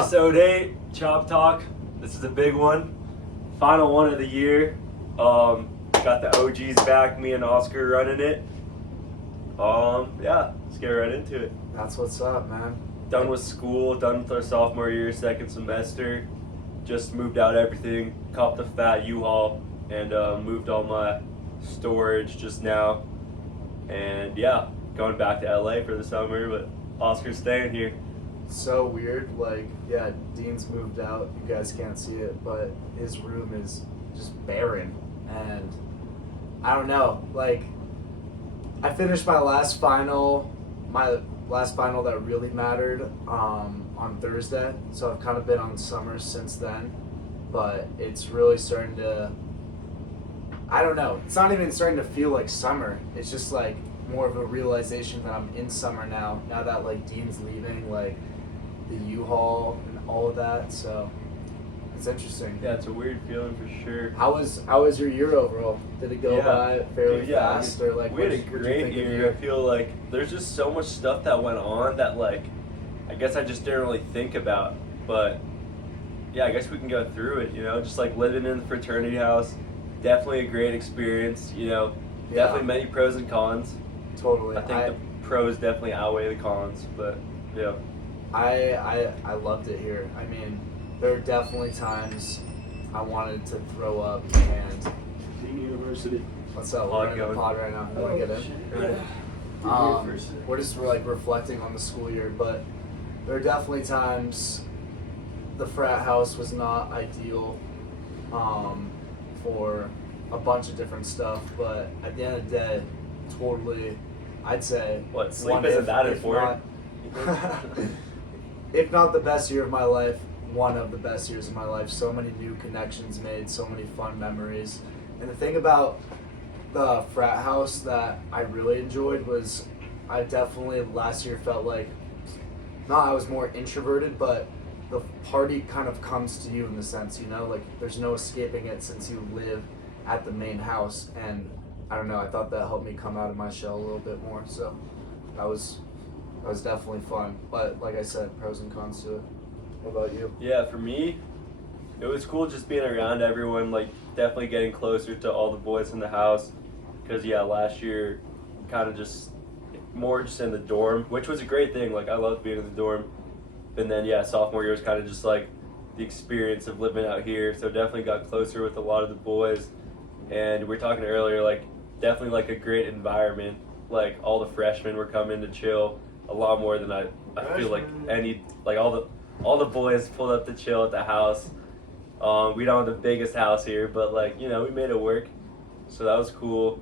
Episode 8, Chop Talk. This is a big one. Final one of the year. Got the OGs back, me and Oscar running it. Yeah, let's get right into it. That's what's up, man. Done with school, done with our sophomore year, second semester. Just moved out everything, copped a fat U-Haul, and moved all my storage just now. And yeah, going back to LA for the summer, but Oscar's staying here. So weird. Like, yeah, Dean's moved out. You guys can't see it, but his room is just barren. And I don't know. Like, I finished my last final that really mattered on Thursday. So I've kind of been on summer since then. But it's really starting to, I don't know. It's not even starting to feel like summer. It's just like more of a realization that I'm in summer now. Now that like Dean's leaving, like the U-Haul and all of that. So it's interesting. Yeah, it's a weird feeling for sure. How was your year overall? Did it go by fairly fast, or like we had a great year? I feel like there's just so much stuff that went on that like I guess I just didn't really think about. But yeah, I guess we can go through it. You know, just like living in the fraternity house, definitely a great experience. You know, definitely many pros and cons. Totally. I think the pros definitely outweigh the cons, but yeah. I loved it here. I mean, there are definitely times I wanted to throw up. And University. What's up? We're in the pod right now. You want to get in? We're just like reflecting on the school year, but there are definitely times the frat house was not ideal for a bunch of different stuff. But at the end of the day, totally, I'd say what sleep isn't that important. If not the best year of my life, one of the best years of my life. So many new connections made, so many fun memories. And the thing about the frat house that I really enjoyed was I definitely last year felt like, not I was more introverted, but the party kind of comes to you in the sense, you know, like there's no escaping it since you live at the main house. And I don't know, I thought that helped me come out of my shell a little bit more. So that was definitely fun. But like I said, pros and cons to it. What about you? Yeah, for me, it was cool just being around everyone, like definitely getting closer to all the boys in the house. Because yeah, last year, kind of just more just in the dorm, which was a great thing. Like I loved being in the dorm. And then yeah, sophomore year was kind of just like the experience of living out here. So definitely got closer with a lot of the boys. And we were talking earlier, like definitely like a great environment. Like all the freshmen were coming to chill a lot more than I feel like all the boys pulled up to chill at the house. We don't have the biggest house here, but like, you know, we made it work. So that was cool.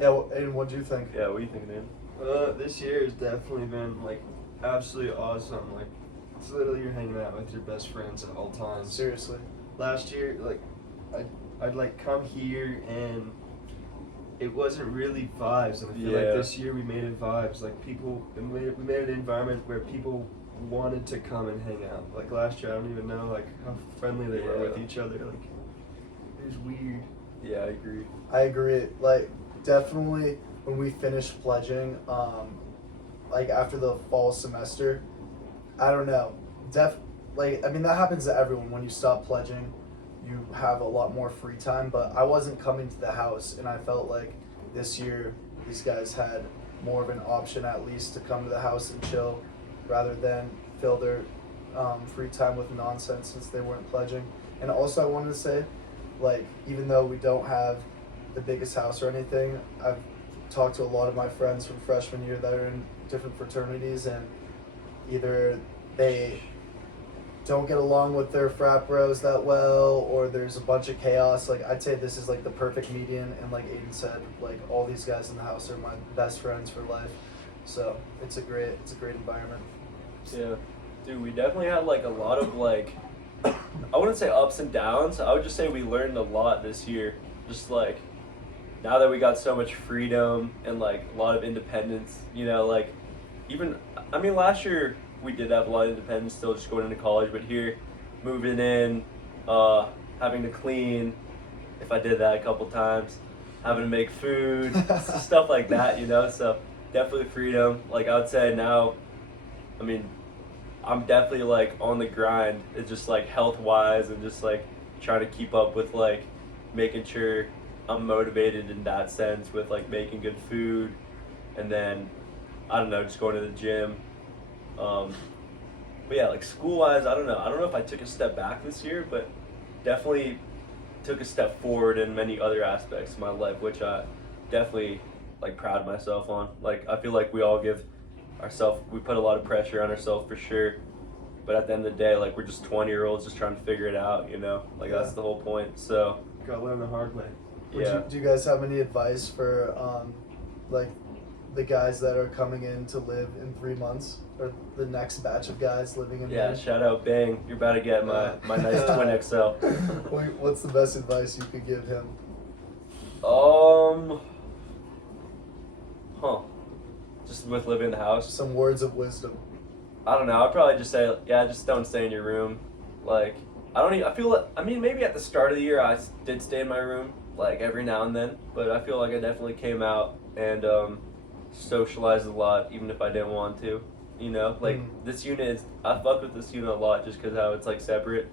Yeah, and what do you think? Yeah, what do you think, man? This year has definitely been like absolutely awesome. Like it's literally you're hanging out with your best friends at all times. Seriously. Last year, like I'd like come here and it wasn't really vibes, and I feel like this year we made it vibes. Like we made an environment where people wanted to come and hang out. Like last year, I don't even know like how friendly they were with each other. Like it was weird. Yeah, I agree. Like definitely when we finished pledging, like after the fall semester, I don't know. Like I mean that happens to everyone when you stop pledging. You have a lot more free time, but I wasn't coming to the house, and I felt like this year these guys had more of an option at least to come to the house and chill rather than fill their free time with nonsense since they weren't pledging. And also I wanted to say, like, even though we don't have the biggest house or anything, I've talked to a lot of my friends from freshman year that are in different fraternities, and either they don't get along with their frat bros that well, or there's a bunch of chaos. Like I'd say this is like the perfect median, and like Aiden said, like all these guys in the house are my best friends for life. So it's a great environment. Yeah, dude, we definitely had like a lot of like, I wouldn't say ups and downs. I would just say we learned a lot this year. Just like now that we got so much freedom and like a lot of independence, you know, like even I mean last year we did have a lot of independence still just going into college, but here moving in, having to clean, if I did that a couple times, having to make food, stuff like that, you know, so definitely freedom. Like I would say now, I mean, I'm definitely like on the grind. It's just like health wise and just like trying to keep up with like making sure I'm motivated in that sense with like making good food, and then I don't know, just going to the gym. Um, but yeah, like school wise, I don't know. I don't know if I took a step back this year, but definitely took a step forward in many other aspects of my life, which I definitely like pride myself on. Like I feel like we all give ourselves, we put a lot of pressure on ourselves for sure, but at the end of the day, like we're just 20-year-olds just trying to figure it out, you know? Like that's the whole point. So Gotta learn the hard way. yeah. Do you guys have any advice for like the guys that are coming in to live in 3 months, or the next batch of guys living in Yeah, Maine? shout out Bang. You're about to get my nice twin XL. What's the best advice you could give him? Just with living in the house. Some words of wisdom. I don't know. I'd probably just say, yeah, just don't stay in your room. Like, I feel like, I mean, maybe at the start of the year I did stay in my room, like, every now and then. But I feel like I definitely came out and socialized a lot, even if I didn't want to. You know? Like, this unit is, I fuck with this unit a lot just because how it's, like, separate.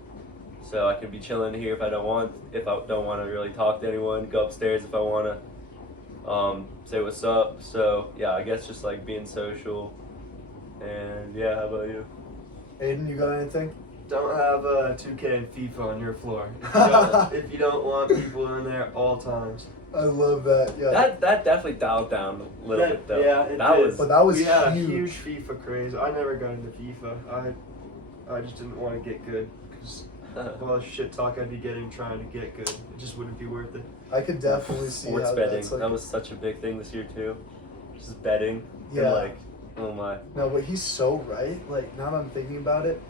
So I can be chilling here if I don't want to really talk to anyone, go upstairs if I want to. Say what's up. So yeah, I guess just like being social. And yeah, how about you? Aiden, you got anything? Don't have 2K and FIFA on your floor. If you don't want people in there all times. I love that. Yeah. That definitely dialed down a little bit though. Yeah, it that did. was. But that was we had huge. a huge FIFA craze. I never got into FIFA. I just didn't want to get good because all the shit talk I'd be getting trying to get good, it just wouldn't be worth it. I could definitely see Sports how betting. that's like. That was such a big thing this year too. Just betting. Yeah. And like, oh my. No, but he's so right. Like, now that I'm thinking about it,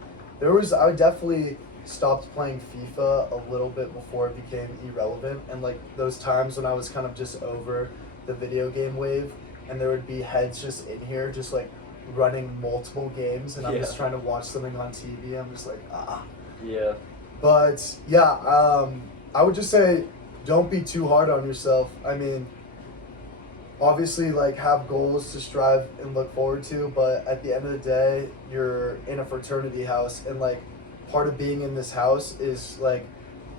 I definitely stopped playing FIFA a little bit before it became irrelevant. And like those times when I was kind of just over the video game wave, and there would be heads just in here, just like running multiple games, and I'm just trying to watch something on TV. I'm just like, ah. Yeah. But yeah, I would just say don't be too hard on yourself. I mean, obviously, like, have goals to strive and look forward to, but at the end of the day, you're in a fraternity house, and like part of being in this house is like,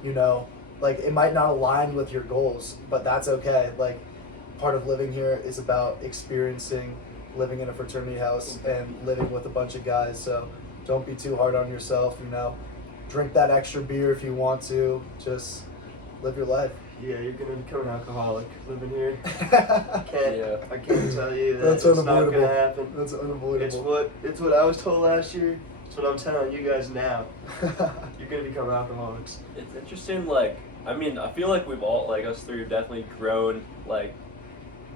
you know, like it might not align with your goals, but that's okay. Like, part of living here is about experiencing living in a fraternity house and living with a bunch of guys. So don't be too hard on yourself, you know. Drink that extra beer if you want to. Just live your life. Yeah, you're gonna become an alcoholic living here. That's I can't tell you that That's it's not unavoidable. gonna happen. unavoidable. It's what I was told last year. It's what I'm telling you guys now. You're gonna become alcoholics. It's interesting. Like, I mean, I feel like we've all, like us three, have definitely grown. Like,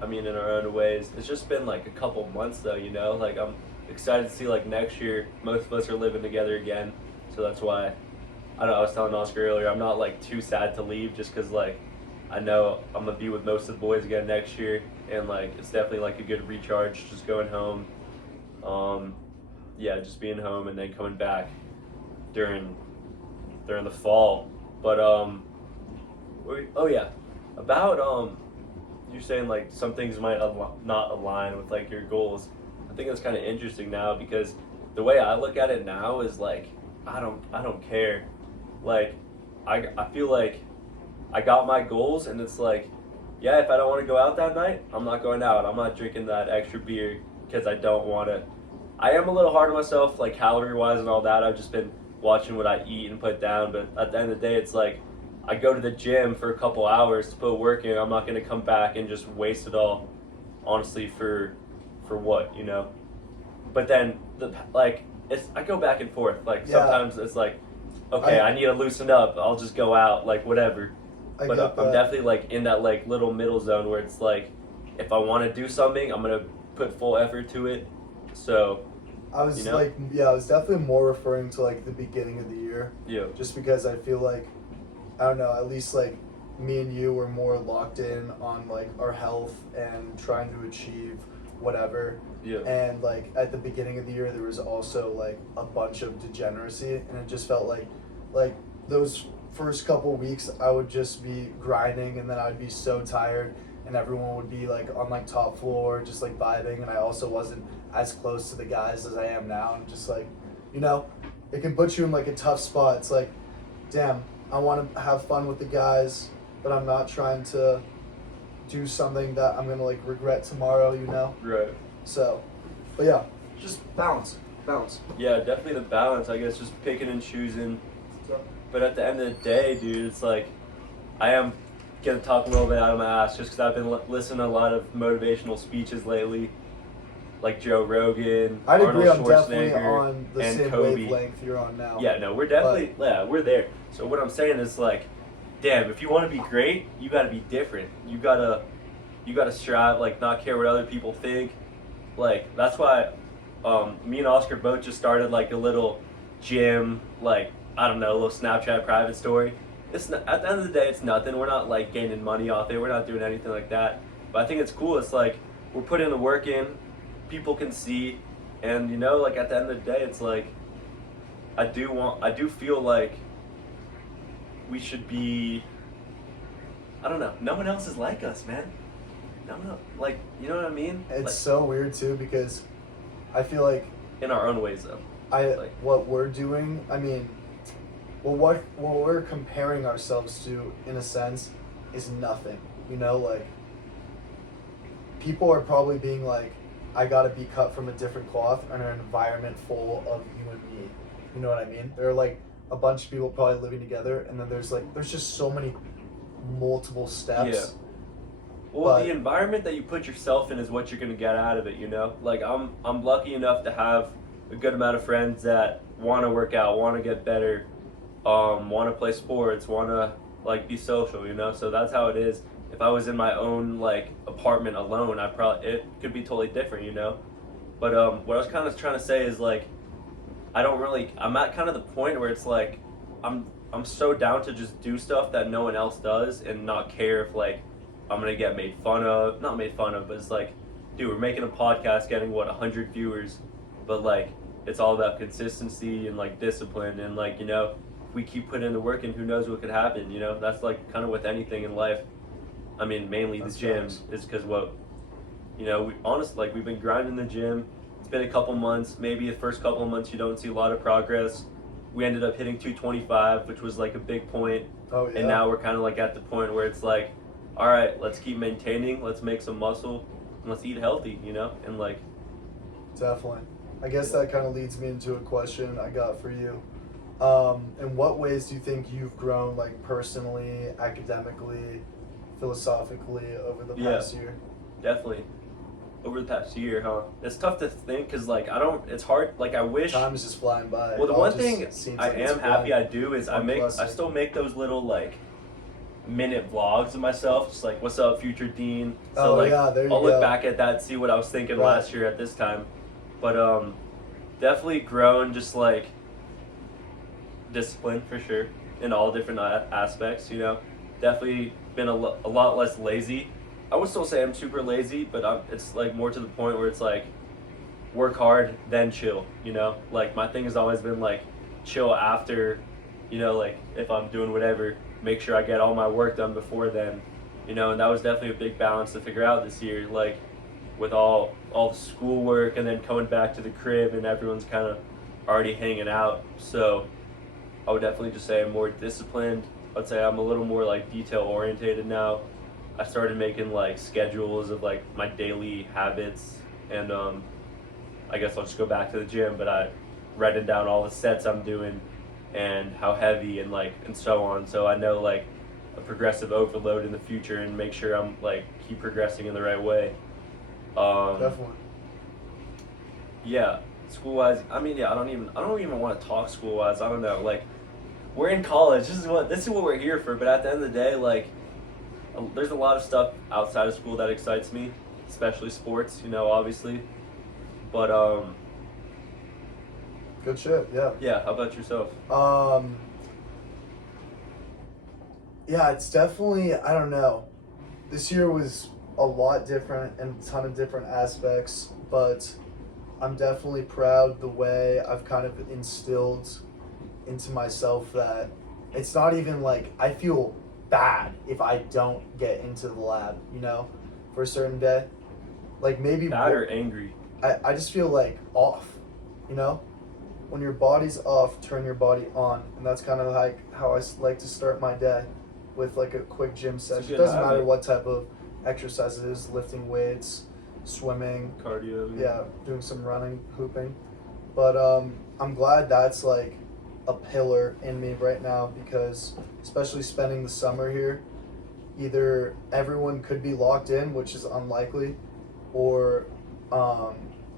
I mean, in our own ways. It's just been like a couple months though, you know. Like, I'm excited to see like next year most of us are living together again. So that's why, I don't know, I was telling Oscar earlier, I'm not like too sad to leave just because like I know I'm going to be with most of the boys again next year, and like it's definitely like a good recharge just going home. Yeah, just being home and then coming back during the fall. But oh yeah, about you're saying like some things might not align with like your goals. I think that's kind of interesting now because the way I look at it now is like I don't care. Like I feel like I got my goals, and it's like, yeah, if I don't want to go out that night, I'm not going out. I'm not drinking that extra beer because I don't want to. I am a little hard on myself, like calorie wise and all that. I've just been watching what I eat and put down, but at the end of the day, it's like I go to the gym for a couple hours to put work in. I'm not going to come back and just waste it all, honestly, for what, you know? But then I go back and forth. Like sometimes it's like, okay, I need to loosen up. I'll just go out, like whatever. But I'm definitely like in that like little middle zone where it's like, if I want to do something, I'm gonna put full effort to it. So I was I was definitely more referring to like the beginning of the year. Yeah. Just because I feel like, I don't know, at least like me and you were more locked in on like our health and trying to achieve whatever. Yeah. And like at the beginning of the year there was also like a bunch of degeneracy, and it just felt like those first couple weeks I would just be grinding, and then I'd be so tired, and everyone would be like on like top floor just like vibing, and I also wasn't as close to the guys as I am now, and just like You know, it can put you in like a tough spot. It's like, damn, I want to have fun with the guys, but I'm not trying to do something that I'm gonna like regret tomorrow. You know. Right. So, but yeah, just balance. Yeah, definitely the balance. I guess just picking and choosing. So, But at the end of the day, dude, it's like I am gonna talk a little bit out of my ass just because I've been listening to a lot of motivational speeches lately, like Joe Rogan, I'd Arnold agree. I'm definitely Schwarzenegger, on the and same Kobe. wavelength you're on now. Yeah, no, we're definitely we're there. So what I'm saying is like, damn, if you want to be great, you got to be different. You gotta strive, like not care what other people think. Like that's why me and Oscar both just started like a little gym, like I don't know, a little Snapchat private story. It's not, at the end of the day, it's nothing. We're not like gaining money off it. We're not doing anything like that. But I think it's cool. It's like we're putting the work in. People can see, and you know, like at the end of the day, it's like I do feel like we should be. I don't know. No one else is like us, man. No, like you know what I mean? It's Like, so weird too because I feel like in our own ways, though. Like- what we're doing. I mean, well, what we're comparing ourselves to, in a sense, is nothing. You know, like people are probably being like, I gotta be cut from a different cloth in an environment full of you and me. You know what I mean? There are like a bunch of people probably living together, and then there's just so many multiple steps. Yeah. Well, But- the environment that you put yourself in is what you're gonna get out of it. You know, like I'm lucky enough to have a good amount of friends that want to work out, want to get better, want to play sports, want to like be social. You know, so that's how it is. If I was in my own like apartment alone, it could be totally different. You know, but what I was kind of trying to say is like I'm at kind of the point where it's like I'm so down to just do stuff that no one else does and not care if like I'm gonna get not made fun of, but it's like, dude, we're making a podcast getting 100 viewers, but like it's all about consistency and like discipline and like, you know, if we keep putting in the work and who knows what could happen, you know. That's like kind of with anything in life. I mean, mainly That's the gym facts. is because we honestly, like we've been grinding the gym. It's been a couple months, maybe the first couple of months you don't see a lot of progress. We ended up hitting 225, which was like a big point. Oh yeah. And now we're kind of like at the point where it's like, all right, let's keep maintaining, let's make some muscle, and let's eat healthy, you know? And like, Definitely. I guess that kind of leads me into a question I got for you. In what ways do you think you've grown, like personally, academically, philosophically, over the past year? definitely over the past year, huh? It's tough to think because like it's hard. Like I wish. Time is just flying by. Well, the It all one just thing seems I like it's am happy flying. I do is I Unpleasant. still make those little like minute vlogs of myself, just like what's up, future Dean. So Oh, like yeah, there you I'll look go. back at that, see what I was thinking Right. last year at this time, but definitely grown, just like discipline for sure in all different aspects. You know, definitely been a lot less lazy. I would still say I'm super lazy, but it's like more to the point where it's like work hard then chill. You know, like my thing has always been like chill after. You know, like if I'm doing whatever, make sure I get all my work done before then. You know, and that was definitely a big balance to figure out this year. Like with all the schoolwork and then coming back to the crib and everyone's kind of already hanging out. So I would definitely just say I'm more disciplined. I'd say I'm a little more like detail orientated now. I started making like schedules of like my daily habits, and I guess I'll just go back to the gym, but I writing down all the sets I'm doing and how heavy and like and so on, so I know like a progressive overload in the future and make sure I'm like keep progressing in the right way. Definitely. Yeah, school wise, I mean, yeah, I don't even want to talk school wise. I don't know, like we're in college. This is what we're here for. But at the end of the day, like there's a lot of stuff outside of school that excites me, especially sports. You know, obviously. But Good shit. Yeah. yeah. How about yourself? Yeah, it's definitely, I don't know. This year was a lot different and a ton of different aspects, but I'm definitely proud the way I've kind of instilled into myself that it's not even like I feel bad if I don't get into the lab, you know, for a certain day. Like maybe Bad or angry? I just feel like off, you know? when your body's off, turn your body on, and that's kind of like how like to start my day, with like a quick gym session. good It doesn't habit. matter what type of exercise it is, lifting weights, swimming, Cardio. yeah, doing some running, hooping. But I'm glad that's like a pillar in me right now, because especially spending the summer here, either everyone could be locked in, which is unlikely, or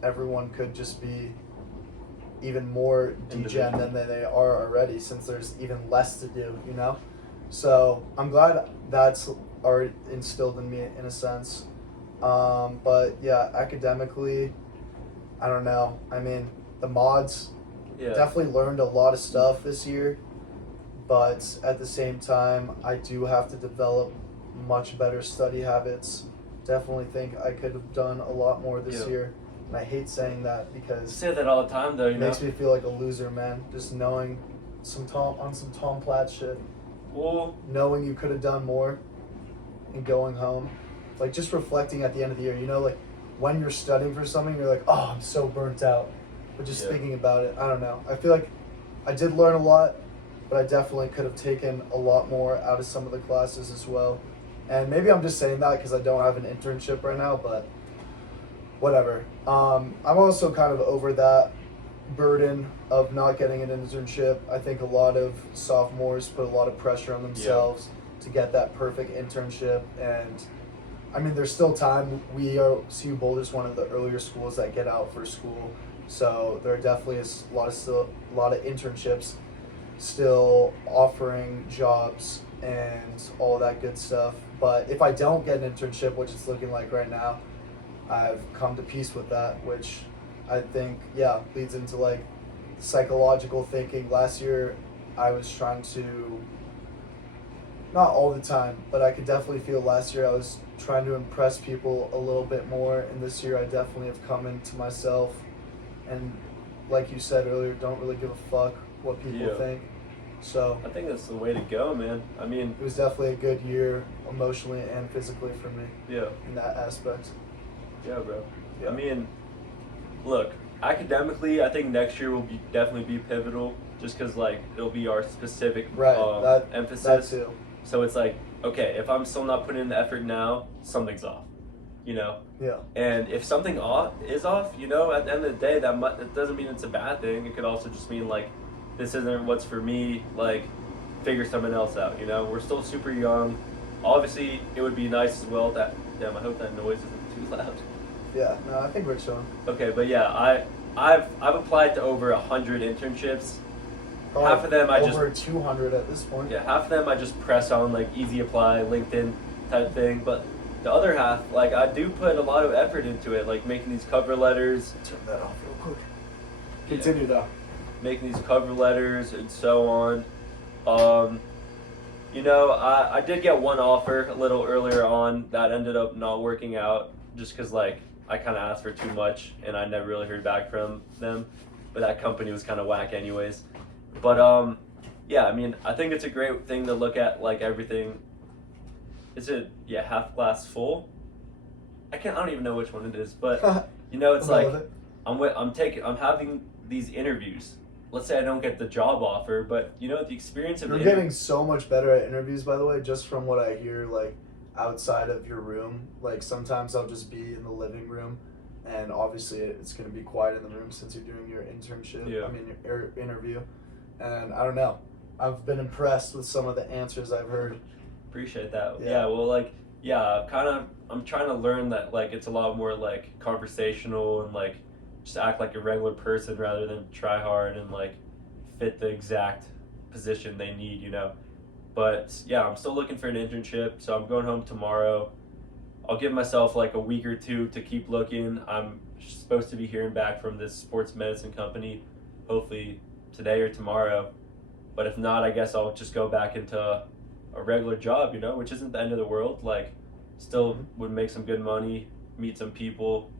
everyone could just be even more degen than they are already, since there's even less to do, you know? So I'm glad that's already instilled in me in a sense. But yeah, academically, I don't know. I mean, the mods Yeah. definitely learned a lot of stuff this year, but at the same time, I do have to develop much better study habits. Definitely think I could have done a lot more this Yeah. year, and I hate saying that I because say that all the time, though. You it know. makes me feel like a loser, man. Just knowing some Tom Platt shit, Well, knowing you could have done more, and going home, like just reflecting at the end of the year. You know, like when you're studying for something, you're like, oh, I'm so burnt out. But just Yeah. thinking about it, I don't know. I feel like I did learn a lot, but I definitely could have taken a lot more out of some of the classes as well. And maybe I'm just saying that because I don't have an internship right now, but whatever. I'm also kind of over that burden of not getting an internship. I think a lot of sophomores put a lot of pressure on themselves to get that perfect internship, and I mean, there's still time. CU Boulder's one of the earlier schools that get out for school, so there definitely is a lot of internships still offering jobs and all that good stuff. But if I don't get an internship, which it's looking like right now, I've come to peace with that, which I think, yeah, leads into like psychological thinking. Last year, I was trying to, not all the time, but I could definitely feel last year I was trying to impress people a little bit more. And this year, I definitely have come into myself. And like you said earlier, don't really give a fuck what people Yeah. think. So I think that's the way to go, man. I mean, it was definitely a good year emotionally and physically for me yeah. in that aspect. Yeah, bro. Yeah. I mean, look, academically, I think next year will definitely be pivotal, just because like it'll be our specific Right, emphasis. that too. So it's like, okay, if I'm still not putting in the effort now, something's off, you know. Yeah. And if something is off, you know, at the end of the day, it doesn't mean it's a bad thing. It could also just mean like, this isn't what's for me. Like, figure something else out. You know, we're still super young. Obviously, it would be nice as well. Damn, I hope that noise isn't too loud. Yeah, no, I think we're chilling. Okay, but yeah, I've applied to over 100 internships. Half of them I just over 200 at this point. Yeah, half of them I just press on like easy apply, LinkedIn type thing. But the other half, like I do put a lot of effort into it, like making these cover letters. Turn that off real quick. Yeah. Continue though. Making these cover letters and so on. You know, I did get one offer a little earlier on that ended up not working out just because like I kind of asked for too much and I never really heard back from them. But that company was kind of whack anyways. But yeah, I mean, I think it's a great thing to look at like everything. Is it half glass full? I don't even know which one it is, but you know, it's like I'm having these interviews. Let's say I don't get the job offer, but you know, the experience of You're getting so much better at interviews, by the way, just from what I hear, like outside of your room. Like sometimes I'll just be in the living room, and obviously it's going to be quiet in the room since you're doing your internship. Yeah. I mean, your interview. And I don't know. I've been impressed with some of the answers I've heard. Appreciate that. Yeah. Yeah, well, like, yeah, I'm trying to learn that, like, it's a lot more, like, conversational and, like, just act like a regular person rather than try hard and, like, fit the exact position they need, you know. But, yeah, I'm still looking for an internship, so I'm going home tomorrow. I'll give myself, like, a week or two to keep looking. I'm supposed to be hearing back from this sports medicine company, hopefully today or tomorrow. But if not, I guess I'll just go back into a regular job, you know, which isn't the end of the world. Like, still would make some good money, meet some people,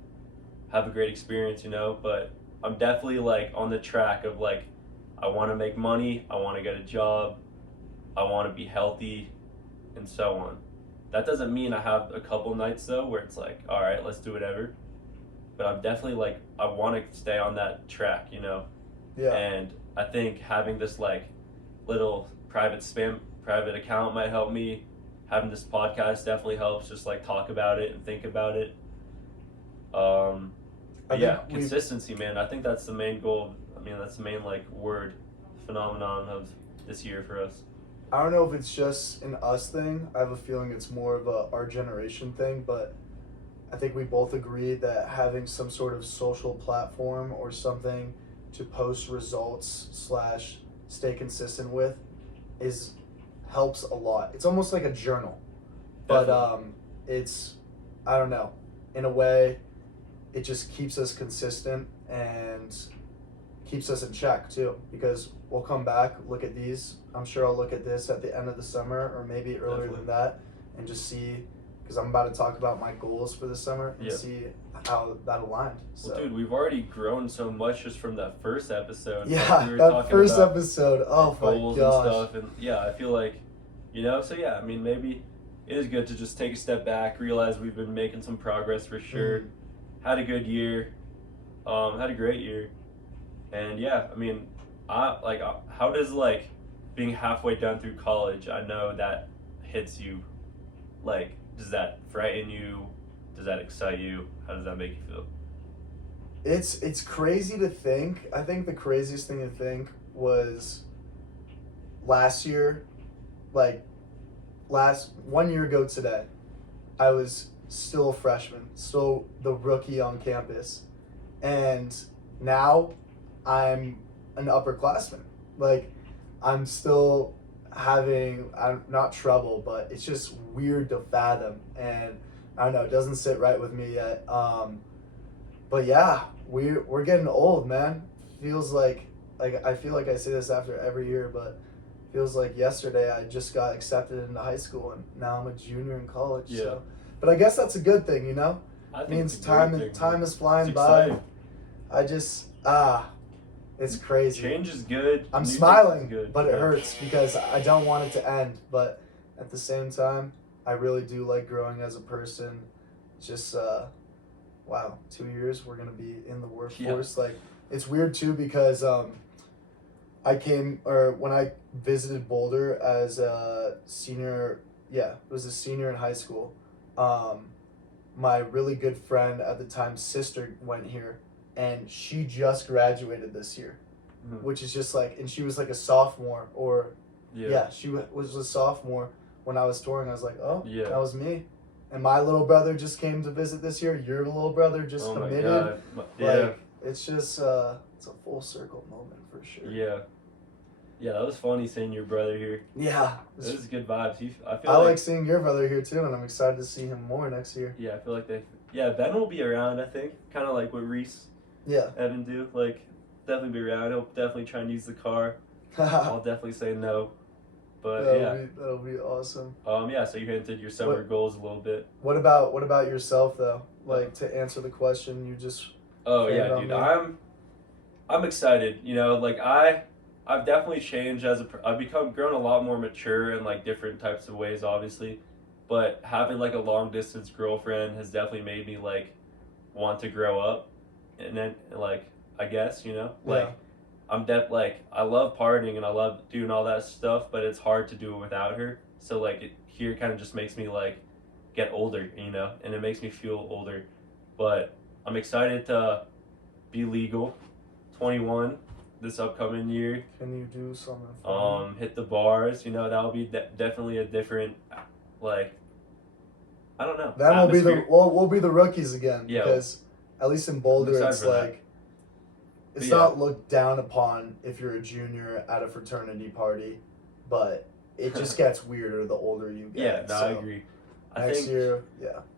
have a great experience, you know. But I'm definitely like on the track of like, I want to make money, I want to get a job, I want to be healthy, and so on. That doesn't mean I have a couple nights though where it's like, all right, let's do whatever. But I'm definitely like, I want to stay on that track, you know. Yeah. And I think having this like little private account might help me. Having this podcast definitely helps, just like talk about it and think about it. But yeah, consistency, man. I think that's the main goal. I mean, that's the main like word phenomenon of this year for us. I don't know if it's just an us thing. I have a feeling it's more of a our generation thing, but I think we both agree that having some sort of social platform or something to post results slash stay consistent with is helps a lot. It's almost like a journal, but it's, I don't know, in a way, it just keeps us consistent and keeps us in check too, because we'll come back, look at these. I'm sure I'll look at this at the end of the summer or maybe earlier than that, and just see, because I'm about to talk about my goals for the summer and see how that aligned. So. Well, dude, we've already grown so much just from that first episode. Yeah, like we were that first episode. Oh my goals gosh. And stuff, and yeah, I feel like, so yeah, I mean, maybe it is good to just take a step back, realize we've been making some progress for sure. Had a good year, had a great year, and yeah, I mean, how does like being halfway done through college? I know that hits you. Like, does that frighten you? Does that excite you? How does that make you feel? It's crazy to think. I think the craziest thing to think was last year, like 1 year ago today, I was still a freshman, still the rookie on campus, and now I'm an upperclassman. Like, I'm still having, not trouble, but it's just weird to fathom, and I don't know, it doesn't sit right with me yet. But yeah, we're getting old, man. Feels like I feel like I say this after every year, but feels like yesterday I just got accepted into high school and now I'm a junior in college. Yeah. So, but I guess that's a good thing, you know. I think Means it's a great thing, time is flying it's by. exciting. I just it's crazy. Change is good. I'm New things smiling, is good. but it hurts because I don't want it to end. But at the same time, I really do like growing as a person. Just wow, 2 years we're gonna be in the workforce. Like, it's weird too because when I visited Boulder as a senior, it was a senior in high school. My really good friend at the time, sister, went here, and she just graduated this year, which is just like, and she was like a sophomore, or she was a sophomore when I was touring. I was like, oh, that was me. And my little brother just came to visit this year. Your little brother just committed. My God. Like, it's just it's a full circle moment for sure. Yeah, that was funny seeing your brother here. Yeah, This is good vibes. I like seeing your brother here too, and I'm excited to see him more next year. Yeah, I feel like Ben will be around. I think kind of like what Reese, Evan do. Like, definitely be around. He'll definitely try and use the car. I'll definitely say no. But that'll be awesome. So you hinted your summer goals a little bit. What about yourself though? Like, to answer the question, you just. Oh yeah, dude. I'm excited. Like I've definitely changed I've grown a lot more mature in like different types of ways, obviously. But having like a long distance girlfriend has definitely made me like want to grow up, and then like I guess I'm I love partying and I love doing all that stuff, but it's hard to do it without her. So like it here kind of just makes me like get older, and it makes me feel older. But I'm excited to be legal, 21 this upcoming year. Can you do something? Hit the bars, that'll be definitely a different, like, I don't know. Then we'll be the rookies again. Yeah. Because at least in Boulder, it's like. It's not looked down upon if you're a junior at a fraternity party, but it just gets weirder the older you get. Yeah, no, I agree. Next year,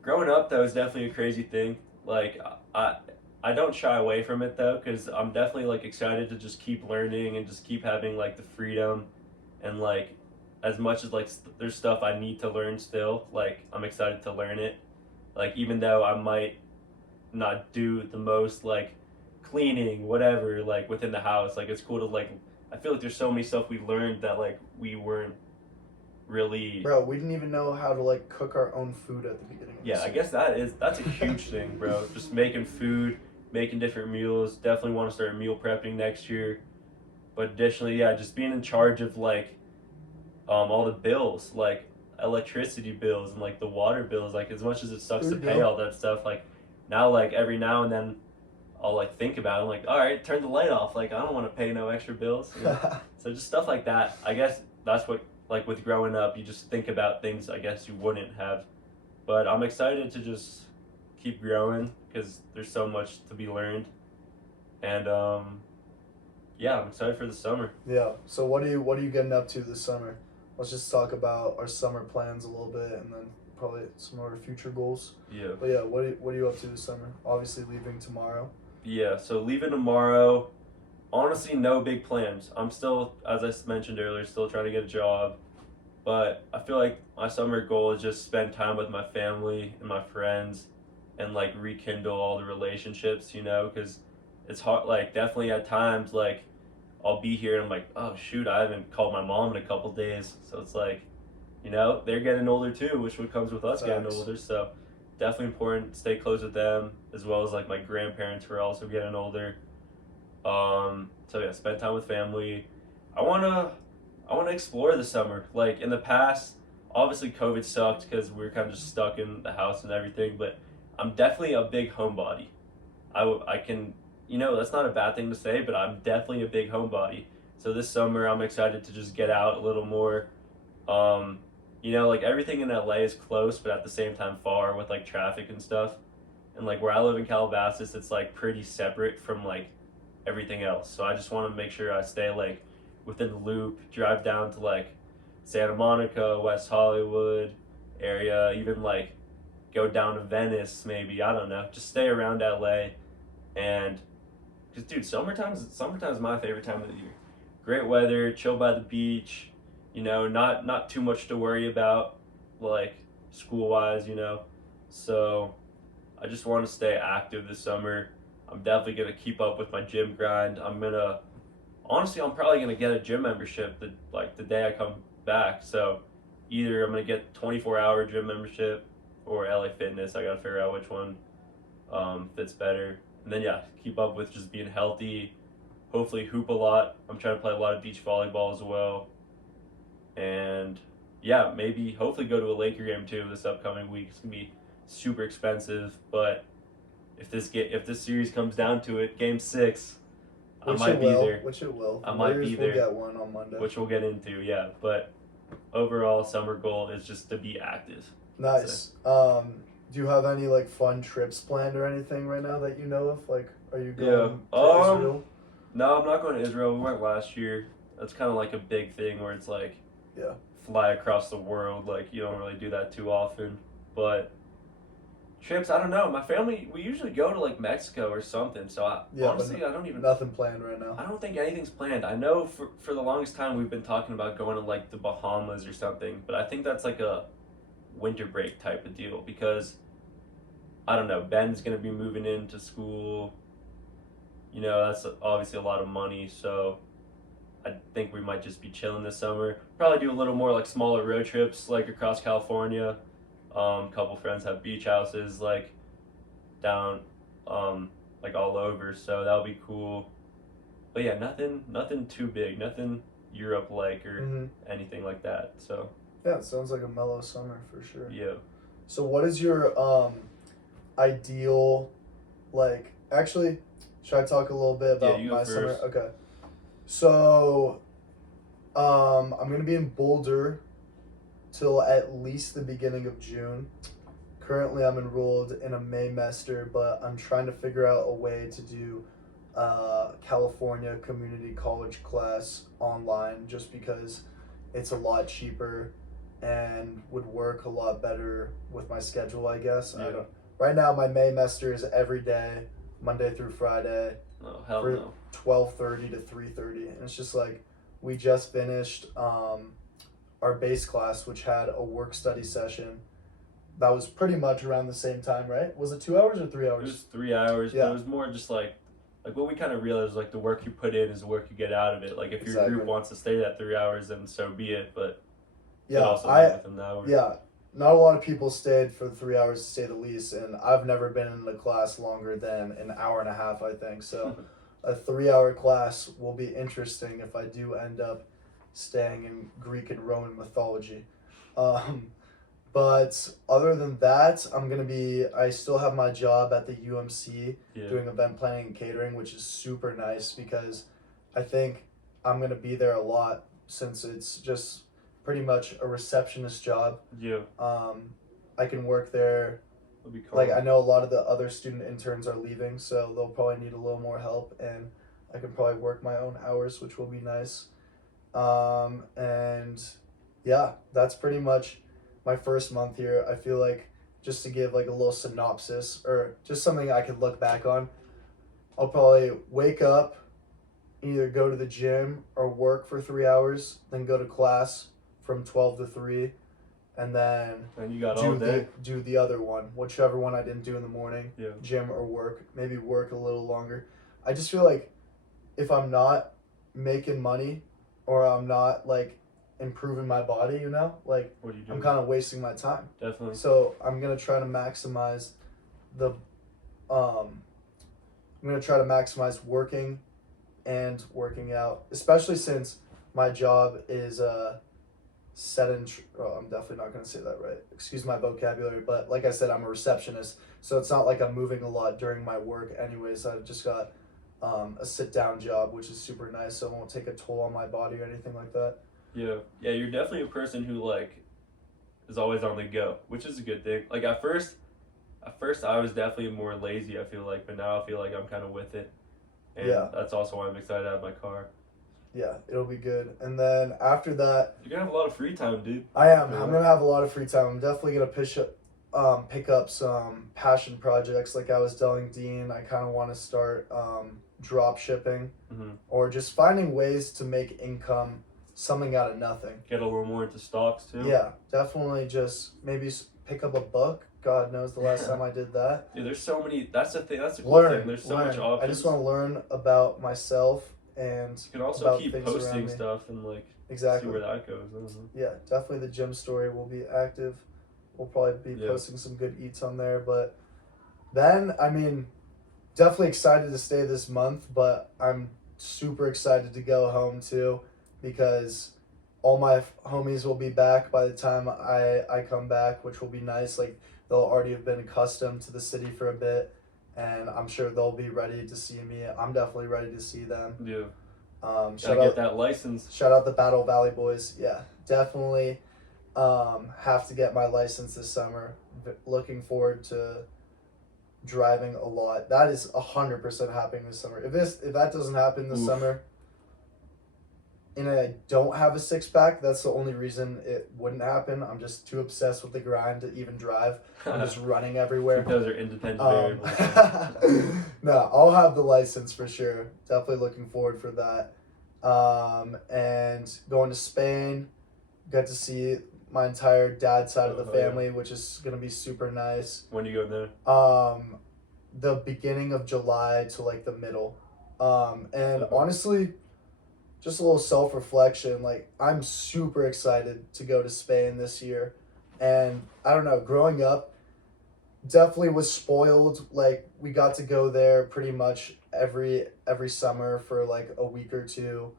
growing up, that was definitely a crazy thing. Like, I don't shy away from it, though, because I'm definitely, like, excited to just keep learning and just keep having, like, the freedom. And, like, as much as, like, there's stuff I need to learn still, like, I'm excited to learn it. Like, even though I might not do the most, like, cleaning, whatever, like within the house, like it's cool to like, I feel like there's so many stuff we learned that like we weren't really. Bro, we didn't even know how to like cook our own food at the beginning. I guess that's a huge thing, bro. Just making food, making different meals. Definitely want to start meal prepping next year. But additionally, yeah, just being in charge of like all the bills, like electricity bills and like the water bills. Like as much as it sucks to Food pay bill. all that stuff, like now like every now and then I'll like think about it. I'm like, all right, turn the light off. Like I don't want to pay no extra bills. You know? So just stuff like that. I guess that's what like with growing up, you just think about things I guess you wouldn't have. But I'm excited to just keep growing because there's so much to be learned. And yeah, I'm excited for the summer. Yeah. So what are you getting up to this summer? Let's just talk about our summer plans a little bit, and then probably some of our future goals. Yeah. But yeah, what are you up to this summer? Obviously leaving tomorrow. Yeah, so leaving tomorrow. Honestly, no big plans. I'm still, as I mentioned earlier, still trying to get a job. But I feel like my summer goal is just spend time with my family and my friends and like rekindle all the relationships, you know, because it's hard, like, definitely at times, like, I'll be here and I'm like, oh, shoot, I haven't called my mom in a couple days. So it's like, you know, they're getting older too, which what comes with us getting Facts. older. So definitely important to stay close with them, as well as like my grandparents who are also getting older. So yeah, spend time with family. I wanna explore this summer. Like in the past, obviously COVID sucked because we were kind of just stuck in the house and everything. But I'm definitely a big homebody. I can, you know, that's not a bad thing to say, but I'm definitely a big homebody. So this summer, I'm excited to just get out a little more. Um, you know, like everything in LA is close, but at the same time far with like traffic and stuff. And like where I live in Calabasas, it's like pretty separate from like everything else. So I just want to make sure I stay like within the loop, drive down to like Santa Monica, West Hollywood area, even like go down to Venice maybe. I don't know. Just stay around LA and because dude, summertime's my favorite time of the year. Great weather, chill by the beach, you know, not too much to worry about like school wise, you know. So I just want to stay active this summer. I'm definitely gonna keep up with my gym grind. I'm probably gonna get a gym membership the day I come back. So either I'm gonna get 24-hour gym membership or LA Fitness. I gotta figure out which one fits better. And then yeah, keep up with just being healthy. Hopefully hoop a lot. I'm trying to play a lot of beach volleyball as well. And yeah, maybe hopefully go to a Laker game too this upcoming week. It's gonna be super expensive, but if this series comes down to it, Game 6, I might be there. Which it will. I might be there. We'll get one on Monday. Which we'll get into, yeah. But overall, summer goal is just to be active. Nice. Do you have any like fun trips planned or anything right now that you know of? Like, are you going to Israel? No, I'm not going to Israel. We went last year. That's kind of like a big thing where it's like, yeah, fly across the world. Like you don't really do that too often. But trips, I don't know. My family, we usually go to like Mexico or something. So honestly, I don't even. Nothing planned right now. I don't think anything's planned. I know for the longest time we've been talking about going to like the Bahamas or something, but I think that's like a winter break type of deal because I don't know. Ben's gonna be moving into school. You know, that's obviously a lot of money. So I think we might just be chilling this summer. Probably do a little more like smaller road trips like across California. Couple friends have beach houses like down like all over, so that'll be cool. But yeah, nothing too big, nothing Europe like or anything like that. So yeah, it sounds like a mellow summer for sure. Yeah. So what is your ideal like actually should I talk a little bit about my summer? Okay. So I'm gonna be in Boulder till at least the beginning of June. Currently, I'm enrolled in a Maymester, but I'm trying to figure out a way to do California community college class online just because it's a lot cheaper and would work a lot better with my schedule, I guess. Yeah. Right now, my Maymester is every day, Monday through Friday, oh, hell for no. 12:30 to 3:30, and it's just like we just finished our base class, which had a work study session that was pretty much around the same time, right? Was it 2 hours or 3 hours? It was 3 hours, Yeah. but it was more just like what we kind of realized, like the work you put in is the work you get out of it. Like if your group wants to stay that 3 hours, then so be it. But yeah, also live with them now. Yeah, not a lot of people stayed for 3 hours to say the least, and I've never been in a class longer than an hour and a half, I think. So a 3 hour class will be interesting if I do end up staying in Greek and Roman mythology. But other than that, I still have my job at the UMC doing event planning and catering, which is super nice because I think I'm going to be there a lot since it's just pretty much a receptionist job. Yeah. I can work there. That'd be cool. Like, I know a lot of the other student interns are leaving, so they'll probably need a little more help, and I can probably work my own hours, which will be nice. And yeah, that's pretty much my first month here. I feel like, just to give like a little synopsis or just something I could look back on, I'll probably wake up, either go to the gym or work for 3 hours, then go to class from 12 to 3, and then And you got all day. do the other one, whichever one I didn't do in the morning, Yeah. gym or work, maybe work a little longer. I just feel like if I'm not making money or I'm not like improving my body, like What do you do? I'm kind of wasting my time. Definitely. So I'm gonna try to maximize the I'm gonna try to maximize working and working out, especially since my job is I'm definitely not gonna say that right. Excuse my vocabulary, but like I said, I'm a receptionist, so it's not like I'm moving a lot during my work. Anyways, I've just got a sit down job, which is super nice, so it won't take a toll on my body or anything like that. Yeah. Yeah, you're definitely a person who like is always on the go, which is a good thing. Like at first I was definitely more lazy, I feel like, but now I feel like I'm kind of with it. And Yeah. that's also why I'm excited to have my car. Yeah, it'll be good. And then after that, You're gonna have a lot of free time, dude. I am. Yeah. I'm gonna have a lot of free time. I'm definitely gonna pick up some passion projects. Like I was telling Dean, I kind of want to start drop shipping Mm-hmm. or just finding ways to make income, something out of nothing. Get a little more into stocks too. Yeah, definitely. Just maybe pick up a book. God knows the last time I did that. Dude, there's so many. That's the thing. That's the cool Learn. thing. There's so learn. much options. I just want to learn about myself and You can also about keep things around posting me. stuff and like Exactly. see where that goes. I don't know. Yeah, definitely the gym story will be active. We'll probably be Yeah. posting some good eats on there. But then, definitely excited to stay this month, but I'm super excited to go home too because all my homies will be back by the time I come back, which will be nice. Like, they'll already have been accustomed to the city for a bit, and I'm sure they'll be ready to see me. I'm definitely ready to see them. Yeah. Shout Gotta out get that license. Shout out the Battle Valley boys. Yeah, definitely have to get my license this summer. Looking forward to driving a lot. That is 100% happening this summer. If that doesn't happen this Oof. summer, and I don't have a six pack, that's the only reason it wouldn't happen. I'm just too obsessed with the grind to even drive. I'm just running everywhere. Those are independent variables. No, I'll have the license for sure. Definitely looking forward for that. And going to Spain, got to see my entire dad's side of the Oh, yeah. family, which is gonna be super nice. When do you go there? The beginning of July to like the middle. And Okay. honestly, just a little self-reflection, like I'm super excited to go to Spain this year. And I don't know, growing up, definitely was spoiled. Like, we got to go there pretty much every summer for like a week or two.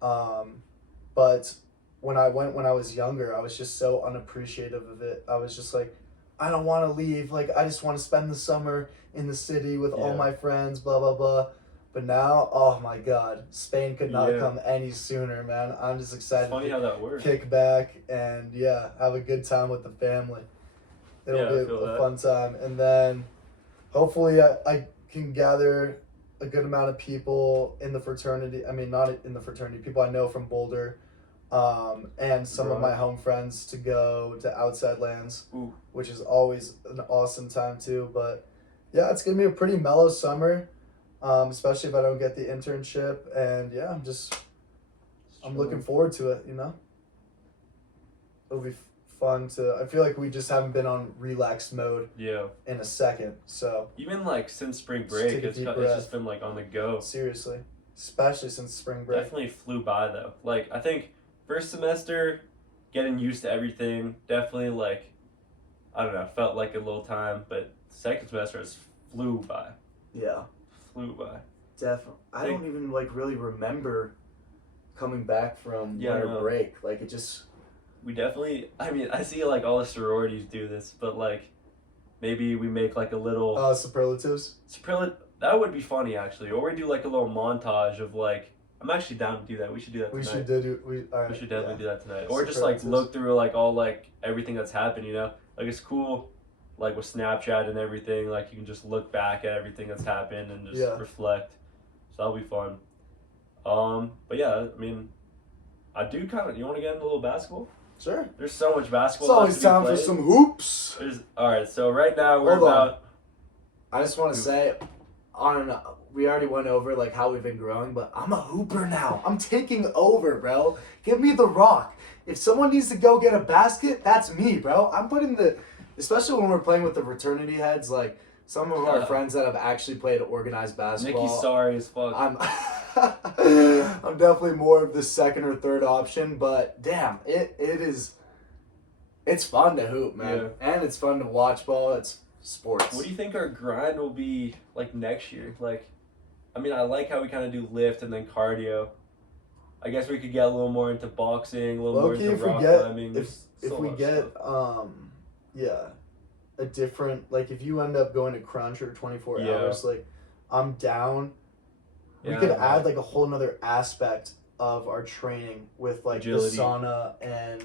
But when I went when I was younger, I was just so unappreciative of it. I was just like, I don't want to leave. Like, I just want to spend the summer in the city with all Yeah. my friends, blah, blah, blah. But now, oh my God, Spain could not Yeah. come any sooner, man. I'm just excited It's funny to how that works. kick back and, yeah, have a good time with the family. It'll Yeah, I be feel a that. fun time. And then hopefully I can gather a good amount of people in the fraternity. I mean, not in the fraternity, people I know from Boulder, and some of my Right. home friends to go to Outside Lands, Ooh. which is always an awesome time too. But yeah, it's going to be a pretty mellow summer, especially if I don't get the internship. And yeah, I'm looking forward to it, It'll be fun I feel like we just haven't been on relaxed mode Yeah. in a second. So Even like since spring Just break, take a it's deep it's breath. just been like on the go. seriously, especially since spring break. Definitely flew by though. Like I think first semester, getting used to everything. Definitely like I don't know, felt like a little time, but second semester just flew by. Yeah. Flew by. Definitely. I don't even like really remember coming back from Yeah, winter no. break. Like it just. We definitely. I mean, I see like all the sororities do this, but like maybe we make like a little Superlatives. That would be funny actually, or we do like a little montage of like. I'm actually down to do that. We should do that tonight. We should do. All right, We should definitely yeah. do that tonight, or just like look through like all like everything that's happened. You know, like it's cool. Like with Snapchat and everything, like you can just look back at everything that's happened and just reflect. So that'll be fun. But yeah, I mean, I do kind of. You want to get into a little basketball? Sure. There's so much basketball. It's always time for some hoops. All right, so right now we're about. I just want to say, we already went over like how we've been growing, but I'm a hooper now. I'm taking over, bro. Give me the rock. If someone needs to go get a basket, that's me, bro. I'm putting especially when we're playing with the fraternity heads, like some of our friends that have actually played organized basketball. Nikki's sorry as fuck. I'm definitely more of the second or third option, but damn, it's fun to hoop, man. Yeah. And it's fun to watch ball. It's sports. What do you think our grind will be like next year? Like, I mean, I like how we kind of do lift and then cardio. I guess we could get a little more into boxing, a little more into rock climbing. If we get a different, like if you end up going to crunch or 24 hours, like I'm down. We could add like a whole nother aspect of our training with like agility. The sauna and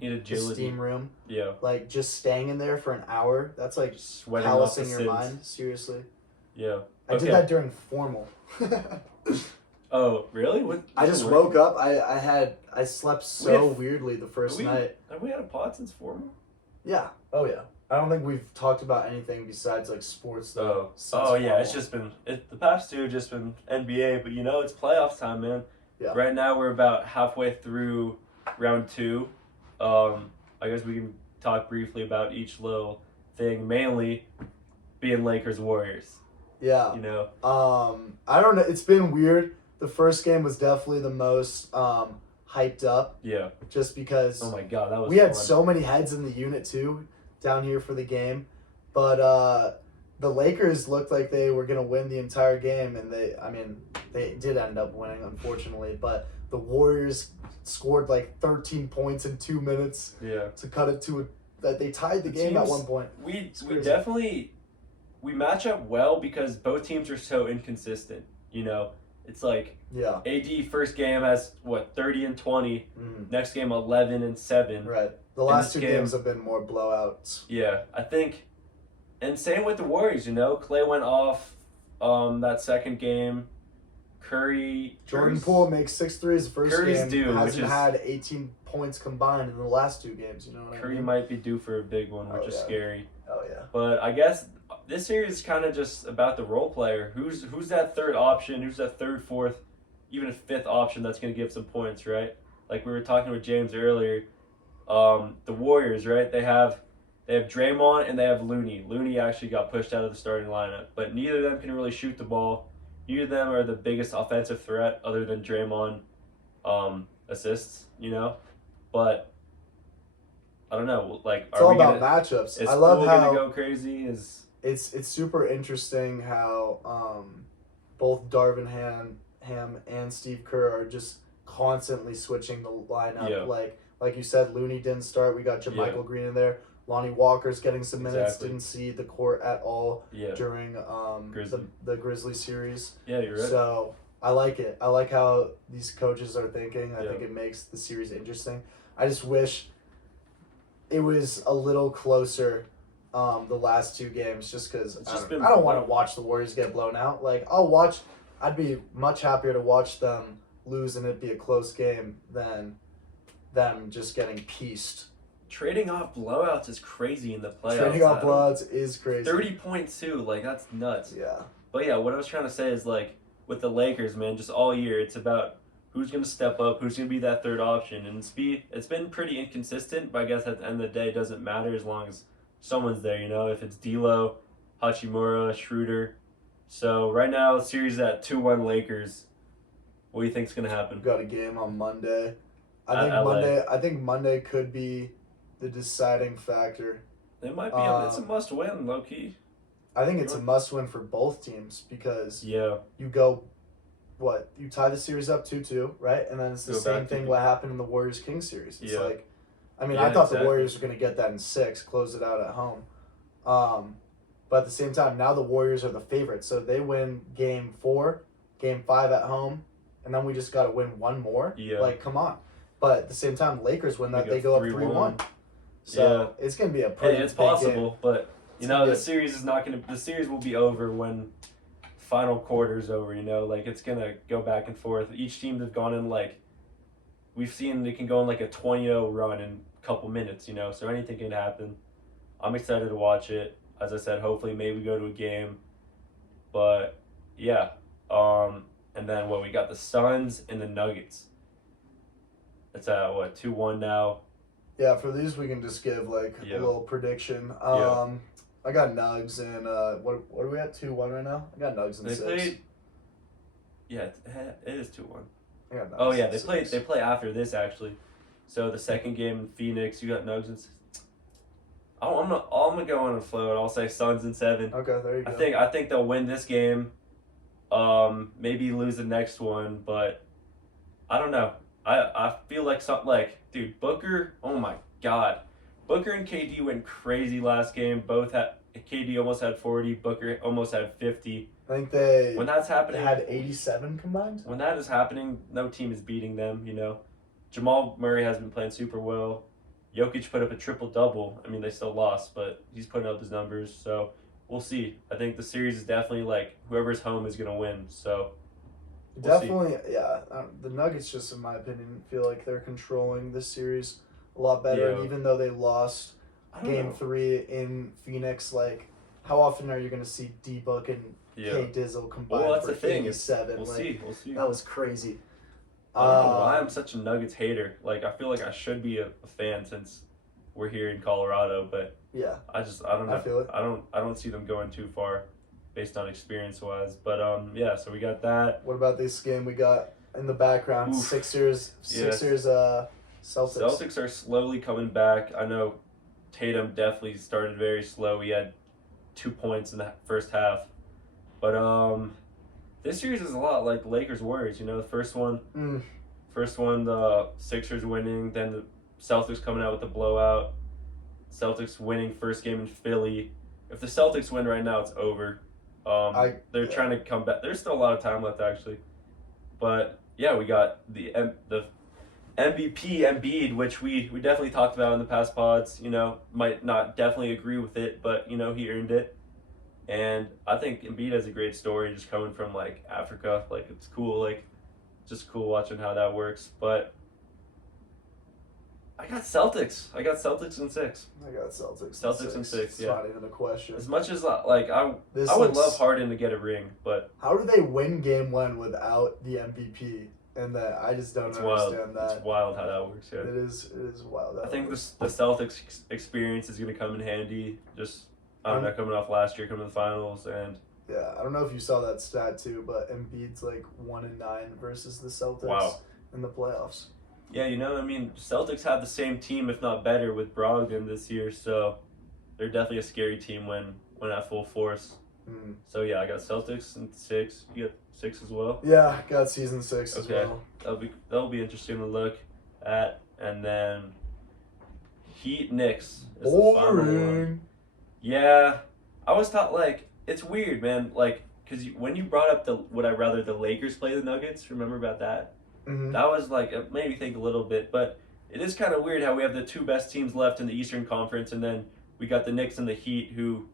the steam room. Yeah. Like just staying in there for an hour. That's like callousing your mind. Seriously. Yeah. I did that during formal. Oh, really? I just woke up. I slept so weirdly the first night. Have we had a pod since formal? Yeah. Oh yeah. I don't think we've talked about anything besides like sports though. Oh yeah, it's just been the past two have just been NBA, but you know it's playoffs time, man. Yeah. Right now we're about halfway through round 2. I guess we can talk briefly about each little thing, mainly being Lakers Warriors. Yeah. You know. I don't know. It's been weird. The first game was definitely the most hyped up. Yeah. Just because. Oh my god, that was. We had so many heads in the unit too, down here for the game, but the Lakers looked like they were gonna win the entire game, and they did end up winning, unfortunately. But the Warriors scored like 13 points in 2 minutes. Yeah. To cut it to that they tied the game at one point. We definitely match up well because both teams are so inconsistent. You know, it's like AD first game has 30 and 20. Mm-hmm. Next game 11 and 7. Right. The last 2 games have been more blowouts. Yeah, I think, and same with the Warriors. You know, Clay went off that second game. Jordan Poole makes 6 threes the first game. Due, hasn't had 18 points combined in the last 2 games. You know what I mean? Curry might be due for a big one, which is scary. Oh yeah. But I guess this series is kind of just about the role player. Who's that third option? Who's that third, fourth, even a fifth option that's going to give some points, right? Like we were talking with James earlier. The Warriors, right? They have Draymond and they have Looney. Looney actually got pushed out of the starting lineup, but neither of them can really shoot the ball. Neither of them are the biggest offensive threat other than Draymond assists, you know? But I don't know, like it's all about matchups. Is I love how gonna go crazy. It's super interesting how both Darvin Ham and Steve Kerr are just constantly switching the lineup. Yeah. Like you said, Looney didn't start. We got JaMychal Green in there. Lonnie Walker's getting some minutes. Didn't see the court at all during the Grizzly series. Yeah, you're right. So I like it. I like how these coaches are thinking. I think it makes the series interesting. I just wish it was a little closer the last 2 games, just because I don't want to watch the Warriors get blown out. Like I'd be much happier to watch them lose and it be a close game than them just getting pieced. Trading off blowouts is crazy in the playoffs. Trading off blowouts is crazy. 30 points too, like that's nuts. Yeah. But yeah, what I was trying to say is like with the Lakers, man, just all year it's about who's gonna step up, who's gonna be that third option, and it's been pretty inconsistent. But I guess at the end of the day, it doesn't matter as long as someone's there. You know, if it's D'Lo, Hachimura, Schroeder. So right now, the series is at 2-1 Lakers. What do you think's gonna happen? We've got a game on Monday. I think Monday could be the deciding factor. It might be. It's a must-win, low key. I think it's a must-win for both teams because Yeah. you go, you tie the series up 2-2, right? And then it's the Go same back thing to- what happened in the Warriors-Kings series. It's Yeah. like, I mean, Yeah, I thought exactly. the Warriors were going to get that in 6, close it out at home. But at the same time, now the Warriors are the favorites. So they win game 4, game 5 at home, and then we just got to win one more. Yeah. Like, come on. But at the same time, Lakers win that, they go up 3-1. So it's going to be a pretty it's big possible, game. but It's the gonna be series is not gonna. The series will be over when final quarter's over. Like it's gonna go back and forth. Each team has gone in like we've seen they can go in like a 20-0 run in a couple minutes. So anything can happen. I'm excited to watch it. As I said, hopefully maybe go to a game, but yeah. And then we got the Suns and the Nuggets. It's at 2-1 now. Yeah, for these we can just give like Yeah. a little prediction. Yeah. I got Nugs and what are we at 2-1 right now? I got Nugs and They 6. played. Yeah, it is 2-1. I got Nugs Oh yeah, and they 6. play after this actually. So the second game in Phoenix, you got Nugs and. I'm gonna go on a float. I'll say Suns and 7. Okay, there you go. I think they'll win this game. Maybe lose the next one, but I don't know. I feel like dude, Booker. Oh my God, Booker and KD went crazy last game. Both had KD almost had 40. Booker almost had 50. I think they When that's happening, had 87 combined. when that is happening, no team is beating them. Jamal Murray has been playing super well. Jokic put up a triple-double. I mean, they still lost, but he's putting up his numbers. So we'll see. I think the series is definitely like whoever's home is going to win. So we'll see. Definitely, yeah. The Nuggets, just in my opinion, feel like they're controlling this series a lot better. Yeah. And even though they lost I don't Game know. 3 in Phoenix, like, how often are you going to see D-Book and Yeah. K Dizzle combined Well, that's for the thing. 87? We'll like, see. We'll see. That was crazy. I don't know why I'm such a Nuggets hater. Like, I feel like I should be a fan since we're here in Colorado, but Yeah, I don't know. I feel it. I don't see them going too far based on experience wise. But yeah, so we got that. What about this game we got in the background? Oof. Sixers, Yes. Celtics. Celtics are slowly coming back. I know Tatum definitely started very slow. He had 2 points in the first half. But this series is a lot like Lakers Warriors. The first one, the Sixers winning, then the Celtics coming out with the blowout. Celtics winning first game in Philly. If the Celtics win right now, it's over. They're trying to come back. There's still a lot of time left actually. But yeah, we got the MVP Embiid, which we definitely talked about in the past pods. Might not definitely agree with it, but he earned it. And I think Embiid has a great story, just coming from like Africa. Like it's cool, just cool watching how that works. But I got Celtics. I got Celtics in 6. I got Celtics. Celtics in 6. It's Yeah. not even a question. As much as like I This would looks- love Harden to get a ring, but How do they win Game 1 without the MVP? And that I just don't it's wild. understand that. It's wild how that works. Yeah. It is wild. I think the Celtics experience is going to come in handy. Just I don't know, coming off last year, coming to the finals, and Yeah, I don't know if you saw that stat too, but Embiid's like 1-9 versus the Celtics Wow. in the playoffs. yeah, Celtics have the same team, if not better, with Brogdon this year, so they're definitely a scary team when at full force. Mm. So yeah, I got Celtics in 6. You got 6 as well. Yeah, got season 6 as Okay. well. That'll be interesting to look at, and then Heat Knicks is the final one. Boring. Yeah, I was taught it's weird, man. Because when you brought up would I rather the Lakers play the Nuggets? Remember about that? Mm-hmm. That was it made me think a little bit, but it is kind of weird how we have the 2 best teams left in the Eastern Conference, and then we got the Knicks and the Heat, who,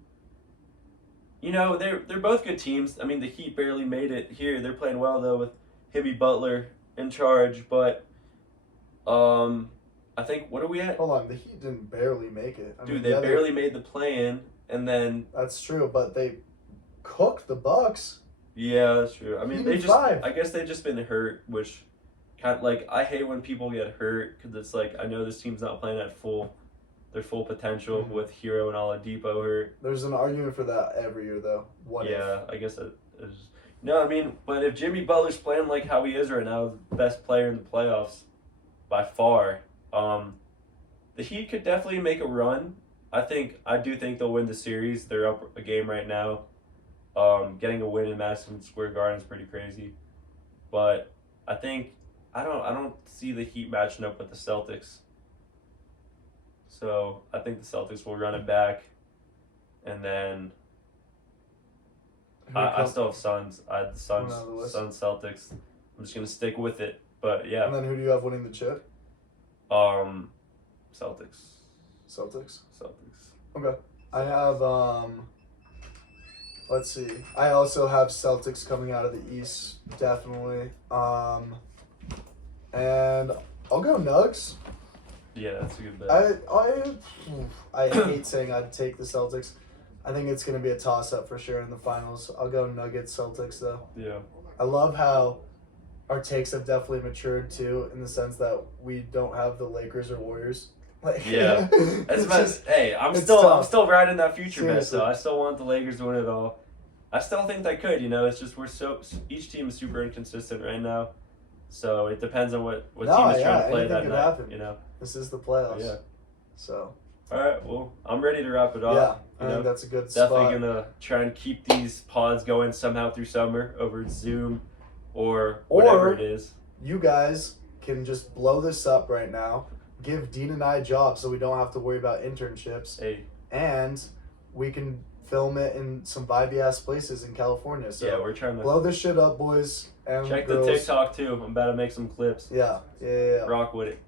they're both good teams. I mean, the Heat barely made it here. They're playing well though with Jimmy Butler in charge, but I think what are we at? Hold on, the Heat didn't barely make it. Dude, they barely made the play-in, and then That's true, but they cooked the Bucks. yeah, that's true. I mean, Even 5. I guess they've just been hurt, which kind of I hate when people get hurt because it's I know this team's not playing at their full potential Mhm. with Hero and Oladipo hurt. There's an argument for that every year, though. What Yeah, I guess that is. No, I mean, but if Jimmy Butler's playing like how he is right now, the best player in the playoffs by far, the Heat could definitely make a run. I do think they'll win the series. They're up a game right now. Getting a win in Madison Square Garden is pretty crazy, but I think I don't see the Heat matching up with the Celtics. So I think the Celtics will run it back, and then I still have Suns. I had the Suns, out of the West. Suns Celtics. I'm just gonna stick with it. But yeah, And then who do you have winning the chip? Celtics. Celtics. Celtics. Okay. I have let's see. I also have Celtics coming out of the East, definitely. And I'll go Nugs. Yeah, that's a good bet. I hate saying I'd take the Celtics. I think it's gonna be a toss up for sure in the finals. I'll go Nuggets Celtics though. Yeah. I love how our takes have definitely matured too, in the sense that we don't have the Lakers or Warriors. Like, Yeah. it's just- Hey, I'm it's still tough. riding that future bet, Seriously. so I still want the Lakers to win it all. I still think they could, It's just each team is super inconsistent right now. So it depends on what No, team is yeah, trying to play anything that could night, happen. This is the playoffs. Yeah. So All right, well, I'm ready to wrap it up. yeah, I think that's a good Definitely spot. gonna try and keep these pods going somehow through summer over Zoom or whatever it is. You guys can just blow this up right now. Give Dean and I jobs so we don't have to worry about internships. Hey, And we can film it in some vibey ass places in California. So yeah, we're trying to blow this shit up, boys and check girls. the TikTok too. I'm about to make some clips. Yeah. Rock with it.